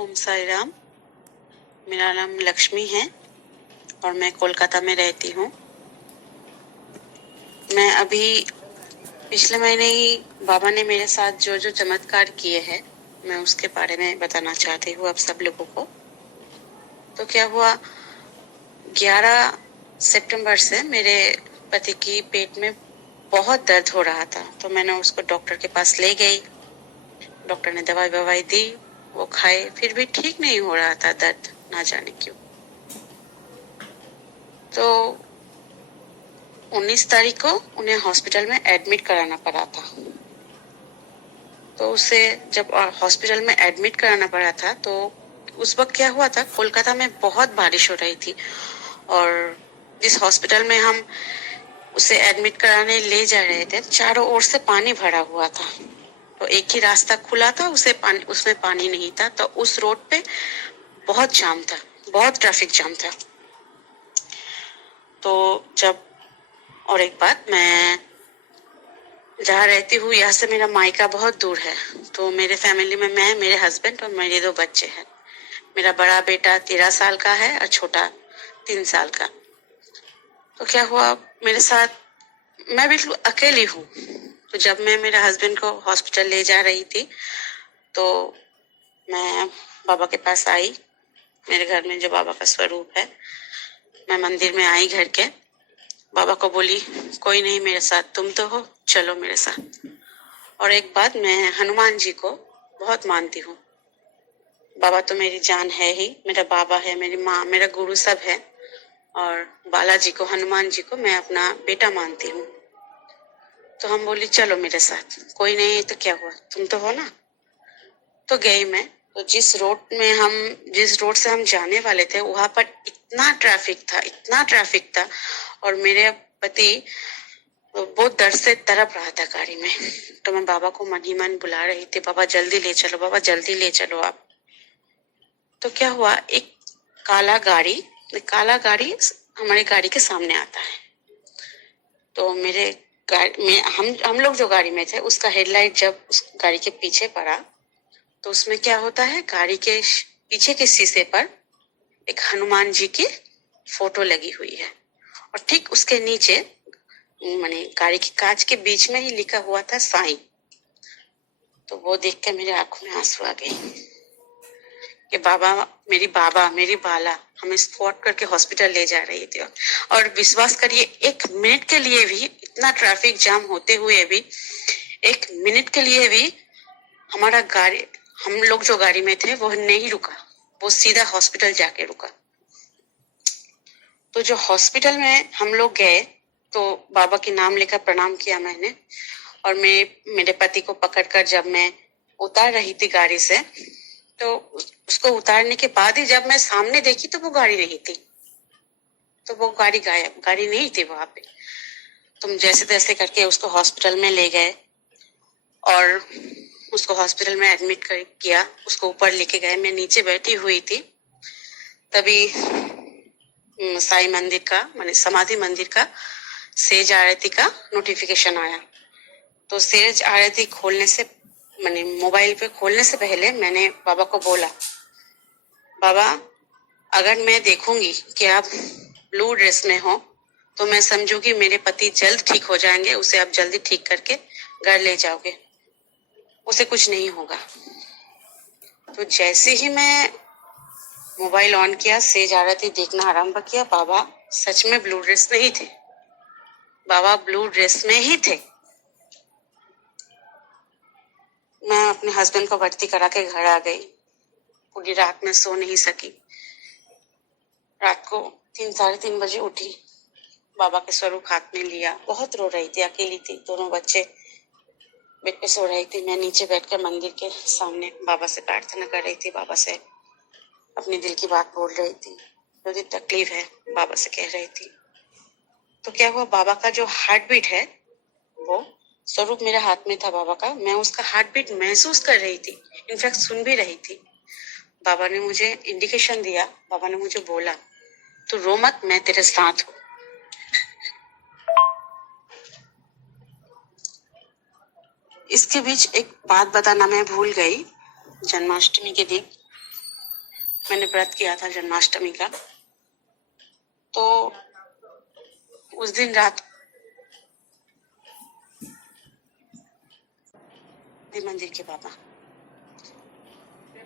ओम साई राम। मेरा नाम लक्ष्मी है और मैं कोलकाता में रहती हूँ। मैं अभी पिछले महीने ही बाबा ने मेरे साथ जो जो चमत्कार किए हैं, मैं उसके बारे में बताना चाहती हूँ आप सब लोगों को। तो क्या हुआ, 11 सितंबर से मेरे पति की पेट में बहुत दर्द हो रहा था, तो मैंने उसको डॉक्टर के पास ले गई। डॉक्टर ने दवाई ववाई दी, वो खाए, फिर भी ठीक नहीं हो रहा था दर्द, ना जाने क्यों। तो 19 तारीख को उन्हें हॉस्पिटल में एडमिट कराना पड़ा था। तो उसे जब हॉस्पिटल में एडमिट कराना पड़ा था, तो उस वक्त क्या हुआ था, कोलकाता में बहुत बारिश हो रही थी और जिस हॉस्पिटल में हम उसे एडमिट कराने ले जा रहे थे, चारों ओर से पानी भरा हुआ था। तो एक ही रास्ता खुला था, उसमें पानी नहीं था, तो उस रोड पे बहुत जाम था, बहुत ट्रैफिक जाम था। तो जब और एक बात, मैं जहाँ रहती हूँ यहाँ से मेरा मायका बहुत दूर है। तो मेरे फैमिली में मैं, मेरे हस्बैंड और मेरे 2 बच्चे हैं। मेरा बड़ा बेटा 13 साल का है और छोटा 3 साल का। तो क्या हुआ मेरे साथ, मैं बिल्कुल अकेली हूँ। तो जब मैं मेरे हस्बैंड को हॉस्पिटल ले जा रही थी, तो मैं बाबा के पास आई। मेरे घर में जो बाबा का स्वरूप है, मैं मंदिर में आई घर के। बाबा को बोली, कोई नहीं मेरे साथ, तुम तो हो, चलो मेरे साथ। और एक बात, मैं हनुमान जी को बहुत मानती हूँ। बाबा तो मेरी जान है ही, मेरा बाबा है, मेरी माँ, मेरा गुरु सब है। और बालाजी को, हनुमान जी को मैं अपना बेटा मानती हूँ। तो हम बोली चलो मेरे साथ, कोई नहीं तो क्या हुआ, तुम तो हो ना। तो गई मैं। तो जिस रोड से हम जाने वाले थे, वहां पर इतना ट्रैफिक था, इतना ट्रैफिक था। और मेरे पति बहुत डर से तड़प रहा था गाड़ी में। तो मैं बाबा को मन ही मन बुला रही थी, बाबा जल्दी ले चलो, बाबा जल्दी ले चलो आप। तो क्या हुआ, काला गाड़ी हमारी गाड़ी के सामने आता है। तो मेरे गाड़ी में, हम लोग जो गाड़ी में थे, उसका हेडलाइट जब उस गाड़ी के पीछे पड़ा, तो उसमें क्या होता है, गाड़ी के पीछे के शीशे पर एक हनुमान जी की फोटो लगी हुई है और ठीक उसके नीचे, माने गाड़ी की कांच के बीच में ही लिखा हुआ था साईं। तो वो देख के मेरे आंखों में आंसू आ गए कि बाबा मेरी बाला हमें स्पॉट करके हॉस्पिटल ले जा रही थी। और विश्वास करिए, 1 मिनट के लिए भी, इतना ट्रैफिक जाम होते हुए भी 1 मिनट के लिए भी हमारा गाड़ी, हम लोग जो गाड़ी में थे, वो नहीं रुका, वो सीधा हॉस्पिटल जाके रुका। तो जो हॉस्पिटल में हम लोग गए, तो बाबा के नाम लेकर प्रणाम किया मैंने। और मैं मेरे पति को पकड़कर जब मैं उतार रही थी गाड़ी से, तो उसको उतारने के बाद ही जब मैं सामने देखी, तो वो गाड़ी नहीं थी। तो वो गाड़ी गायब, गाड़ी नहीं थी वहां पे। तुम जैसे तैसे करके उसको हॉस्पिटल में ले गए और उसको हॉस्पिटल में एडमिट किया, उसको ऊपर लेके गए। मैं नीचे बैठी हुई थी, तभी साई मंदिर का, माने समाधि मंदिर का सेज आरती का नोटिफिकेशन आया। तो सेज आरती खोलने से, माने मोबाइल पे खोलने से पहले मैंने बाबा को बोला, बाबा अगर मैं देखूंगी कि आप ब्लू ड्रेस में हो, तो मैं समझूंगी मेरे पति जल्द ठीक हो जाएंगे, उसे आप जल्दी ठीक करके घर ले जाओगे, उसे कुछ नहीं होगा। तो जैसे ही मैं मोबाइल ऑन किया, सेज आरती देखना आरंभ किया, बाबा सच में ब्लू ड्रेस में ही थे, बाबा ब्लू ड्रेस में ही थे। मैं अपने हस्बैंड को भर्ती करा के घर आ गई। पूरी रात में सो नहीं सकी। रात को 3-3:30 बजे उठी, बाबा के स्वरूप हाथ में लिया, बहुत रो रही थी, अकेली थी, दोनों बच्चे बेड पे सो रही थी। मैं नीचे बैठकर मंदिर के सामने बाबा से प्रार्थना कर रही थी, बाबा से अपने दिल की बात बोल रही थी, जो भी तकलीफ है बाबा से कह रही थी। तो क्या हुआ, बाबा का जो हार्ट बीट है, वो स्वरूप मेरे हाथ में था बाबा का, मैं उसका हार्ट बीट महसूस कर रही थी, इनफैक्ट सुन भी रही थी। बाबा ने मुझे इंडिकेशन दिया, बाबा ने मुझे बोला, तू रो मत, मैं तेरे साथ हूँ। इसके बीच एक बात बताना मैं भूल गई। जन्माष्टमी के दिन मैंने व्रत किया था जन्माष्टमी का। तो उस दिन रात मंदिर के बाबा,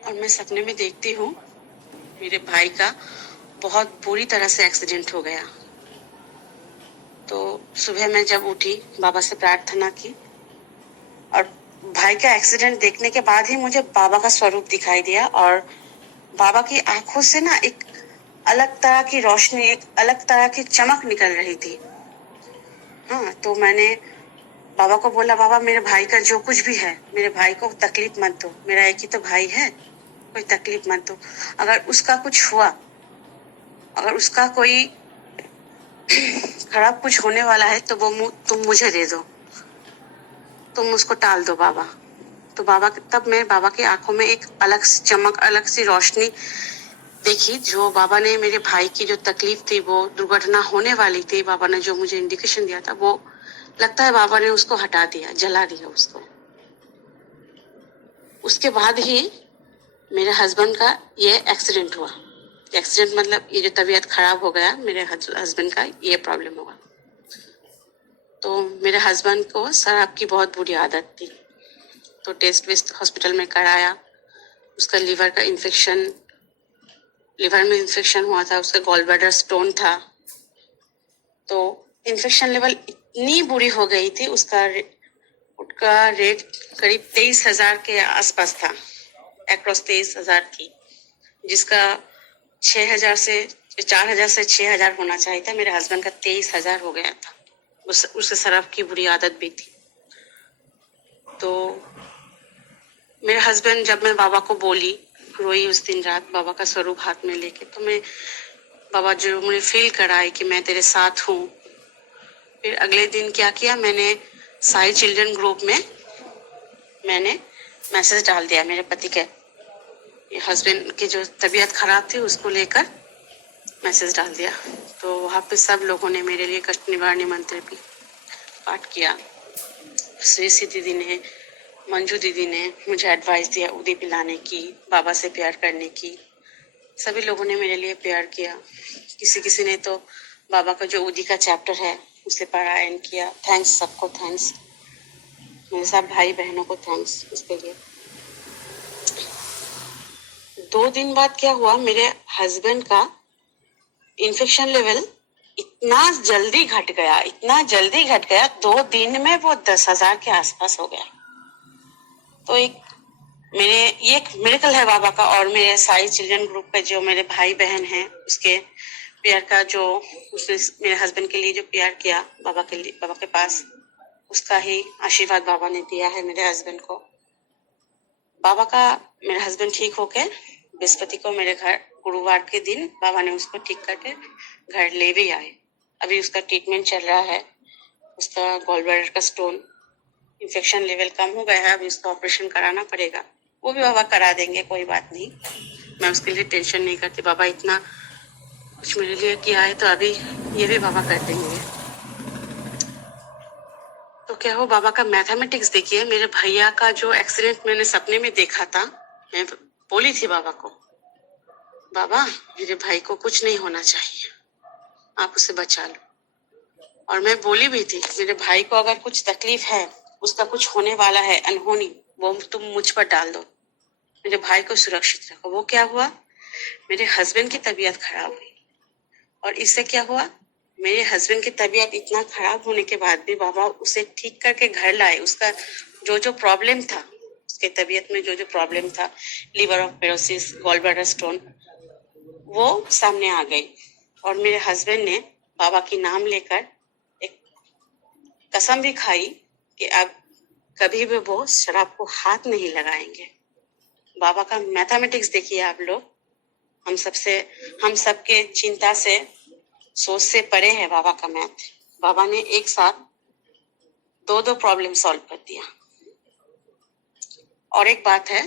और मैं सपने में देखती हूँ मेरे भाई का बहुत बुरी तरह से एक्सीडेंट हो गया। तो सुबह मैं जब उठी, बाबा से प्रार्थना की, और भाई का एक्सीडेंट देखने के बाद ही मुझे बाबा का स्वरूप दिखाई दिया, और बाबा की आंखों से ना एक अलग तरह की रोशनी, एक अलग तरह की चमक निकल रही थी। हाँ, तो मैंने बाबा को बोला, बाबा मेरे भाई का जो कुछ भी है, मेरे भाई को तकलीफ मत दो, मेरा एक ही तो भाई है, कोई तकलीफ मत दो। अगर उसका कुछ हुआ, अगर उसका कोई खराब कुछ होने वाला है तो वो तुम मुझे दे दो, तुम उसको टाल दो बाबा। तो तब मैं बाबा की आंखों में एक अलग सी चमक, अलग सी रोशनी देखी। जो बाबा ने मेरे भाई की जो तकलीफ थी, वो दुर्घटना होने वाली थी, बाबा ने जो मुझे इंडिकेशन दिया था, वो लगता है बाबा ने उसको हटा दिया, जला दिया उसको। उसके बाद ही मेरे हस्बैंड का ये एक्सीडेंट हुआ। एक्सीडेंट मतलब ये जो तबीयत खराब हो गया मेरे हस्बैंड का, ये प्रॉब्लम हुआ। तो मेरे हस्बैंड को शराब की बहुत बुरी आदत थी। तो टेस्ट वेस्ट हॉस्पिटल में कराया, उसका लिवर में इंफेक्शन हुआ था, उसका गॉल ब्लैडर स्टोन था। तो इन्फेक्शन लेवल इतनी बुरी हो गई थी, उसका रेट करीब 23,000 के आसपास था, अक्रॉस 23,000 थी, जिसका 6,000 से 4,000 से 6,000 होना चाहिए था। मेरे हस्बैंड का 23,000 हो गया था। उसे शराब की बुरी आदत भी थी। तो मेरे हस्बैंड, जब मैं बाबा को बोली, रोई उस दिन रात बाबा का स्वरूप हाथ में लेके, तो मैं बाबा जो मुझे फील कराए कि मैं तेरे साथ हूँ। फिर अगले दिन क्या किया, मैंने साई चिल्ड्रन ग्रुप में मैंने मैसेज डाल दिया मेरे पति के हस्बैंड की जो तबीयत खराब थी उसको लेकर मैसेज डाल दिया। तो वहाँ पे सब लोगों ने मेरे लिए कष्ट निवारणी मंत्र भी पाठ किया। श्री दीदी ने, मंजू दीदी ने मुझे एडवाइस दिया उदी पिलाने की, बाबा से प्यार करने की। सभी लोगों ने मेरे लिए प्यार किया। किसी ने तो बाबा का जो उदी का चैप्टर है उसे पारायण किया। थैंक्स सबको, थैंक्स मेरे सब भाई बहनों को, थैंक्स उसके लिए। 2 दिन बाद क्या हुआ, मेरे हस्बैंड का इन्फेक्शन लेवल इतना जल्दी घट गया, इतना जल्दी घट गया, 2 दिन में वो 10,000 के आसपास हो गया। तो ये एक मिरेकल है बाबा का। और मेरे साई चिल्ड्रन ग्रुप पे जो मेरे भाई बहन हैं, उसके प्यार का जो उसने मेरे हस्बैंड के लिए जो प्यार किया बाबा के लिए, बाबा के पास, उसका ही आशीर्वाद बाबा ने दिया है मेरे हस्बैंड को। बाबा का मेरे हस्बैंड ठीक होके बृहस्पति को मेरे घर, गुरुवार के दिन बाबा ने उसको ठीक करके घर ले भी आए। अभी उसका ट्रीटमेंट चल रहा है। उसका गॉल ब्लैडर का स्टोन, इन्फेक्शन लेवल कम हो गया है, अभी उसका ऑपरेशन कराना पड़ेगा। वो भी बाबा करा देंगे, कोई बात नहीं, मैं उसके लिए टेंशन नहीं करती। बाबा इतना कुछ मेरे लिए किया है, तो अभी ये भी बाबा कर देंगे। तो क्या हो, बाबा का मैथमेटिक्स देखिए। मेरे भैया का जो एक्सीडेंट मैंने सपने में देखा था, मैं बोली थी बाबा को, बाबा मेरे भाई को कुछ नहीं होना चाहिए, आप उसे बचा लो। और मैं बोली भी थी, मेरे भाई को अगर कुछ तकलीफ है, उसका कुछ होने वाला है अनहोनी, वो तुम मुझ पर डाल दो, मेरे भाई को सुरक्षित रखो। वो क्या हुआ, मेरे हस्बैंड की तबीयत खराब हुई, और इससे क्या हुआ, मेरे हस्बैंड की तबीयत इतना खराब होने के बाद भी बाबा उसे ठीक करके घर लाए। उसका जो जो प्रॉब्लम था, उसके तबीयत में जो जो प्रॉब्लम था, लीवर ऑफ पेरोसिस, गॉल ब्लैडर स्टोन, वो सामने आ गई। और मेरे हस्बैंड ने बाबा की नाम लेकर एक कसम भी खाई कि अब कभी भी वो शराब को हाथ नहीं लगाएंगे। बाबा का मैथमेटिक्स देखिए आप लोग, हम सबके चिंता से, सोच से परे है बाबा का मैथ। बाबा ने एक साथ 2 प्रॉब्लम सॉल्व कर दिया। और एक बात है,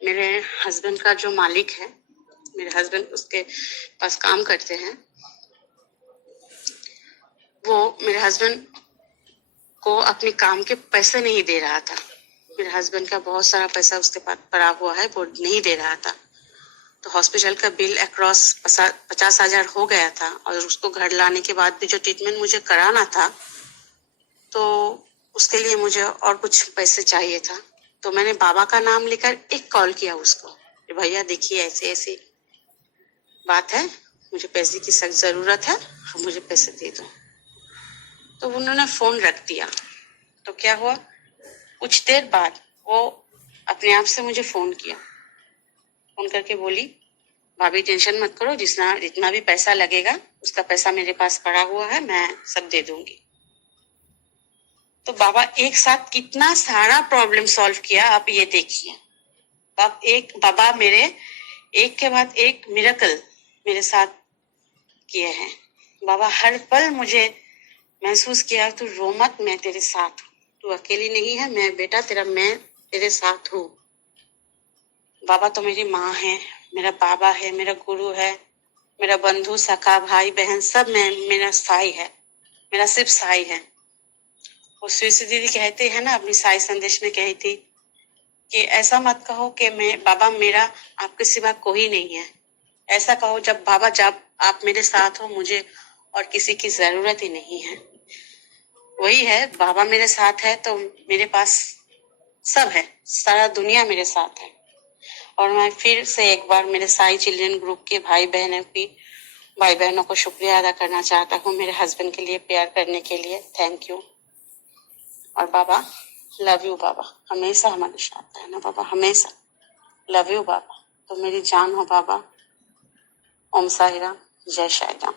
मेरे हस्बैंड का जो मालिक है, मेरे हस्बैंड उसके पास काम करते हैं, वो मेरे हस्बैंड को अपने काम के पैसे नहीं दे रहा था। मेरे हस्बैंड का बहुत सारा पैसा उसके पास पड़ा हुआ है, वो नहीं दे रहा था। तो हॉस्पिटल का बिल अक्रॉस 50,000 हो गया था, और उसको घर लाने के बाद भी जो ट्रीटमेंट मुझे कराना था, तो उसके लिए मुझे और कुछ पैसे चाहिए था। तो मैंने बाबा का नाम लेकर एक कॉल किया उसको कि भैया देखिए ऐसे ऐसी बात है, मुझे पैसे की सख्त जरूरत है, और मुझे पैसे दे दो। तो उन्होंने फोन रख दिया। तो क्या हुआ, कुछ देर बाद वो अपने आप से मुझे फोन किया, फोन करके बोली भाभी टेंशन मत करो, जितना भी पैसा लगेगा उसका पैसा मेरे पास पड़ा हुआ है, मैं सब दे दूंगी। तो बाबा एक साथ कितना सारा प्रॉब्लम सॉल्व किया, आप ये देखिए। बाबा मेरे एक के बाद एक मिरेकल मेरे साथ किए हैं। बाबा हर पल मुझे महसूस किया, तू रो मत, मैं तेरे साथ हूँ, तू अकेली नहीं है, मैं बेटा तेरा, मैं तेरे साथ हूँ। बाबा तो मेरी माँ है, मेरा बाबा है, मेरा गुरु है, मेरा बंधु सखा भाई बहन सब मेरा साई है, मेरा सिर्फ साई है। वो स्वीसी दीदी कहते हैं ना, अपनी साई संदेश में कही थी कि ऐसा मत कहो कि मैं बाबा मेरा आपके सिवा कोई नहीं है, ऐसा कहो जब आप मेरे साथ हो, मुझे और किसी की जरूरत ही नहीं है। वही है, बाबा मेरे साथ है तो मेरे पास सब है, सारा दुनिया मेरे साथ है। और मैं फिर से एक बार मेरे साई चिल्ड्रन ग्रुप के भाई बहनों को शुक्रिया अदा करना चाहता हूँ, मेरे हस्बैंड के लिए प्यार करने के लिए, थैंक यू। और बाबा लव यू, बाबा हमेशा हमारे साथ है ना बाबा, हमेशा लव यू बाबा, तो मेरी जान हो बाबा। ओम साई राम, जय साई राम।